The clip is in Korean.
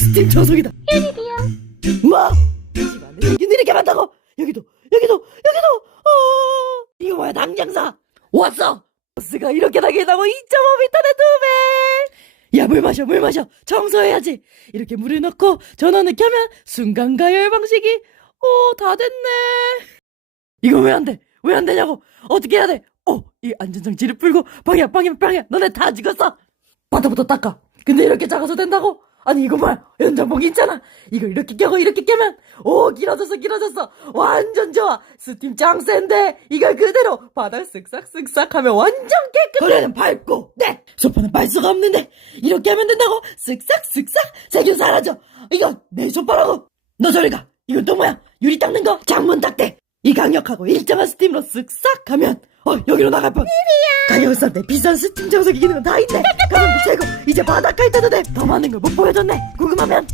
스팀 청소기다. 웬일이야? 뭐? 집 안에 여기는 이렇게 많다고? 여기도. 이거 뭐야, 당장사. 왔어. 버스가 이렇게 다긴다고 2.5m에 2배. 야, 물 마셔. 청소해야지. 이렇게 물을 넣고 전원을 켜면 순간 가열 방식이 다 됐네. 이거 왜 안 돼? 왜 안 되냐고? 어떻게 해야 돼? 이 안전장치를 풀고 방이야. 너네 다 죽었어. 바닥부터 닦아. 근데 이렇게 작아서 된다고? 아니 이거 뭐야? 연장봉이 있잖아. 이거 이렇게 껴고 이렇게 끼면 길어졌어. 완전 좋아. 스팀 짱 센데 이걸 그대로 바닥 쓱싹 하면 완전 깨끗해. 거리는 밟고 네. 소파는 밟 수가 없는데 이렇게 하면 된다고? 쓱싹 세균 사라져. 이거 내 소파라고. 너 저리 가. 이건 또 뭐야? 유리 닦는 거? 창문 닦대. 이 강력하고 일정한 스팀으로 쓱싹 하면 여기로 나갈 뻔. 가격을 싼데 비싼 스팀 청소기 기능은 다 있네. 가성비 최고. 이제 바닥 갈 때도 돼. 더 많은 걸 못 보여줬네. 궁금하면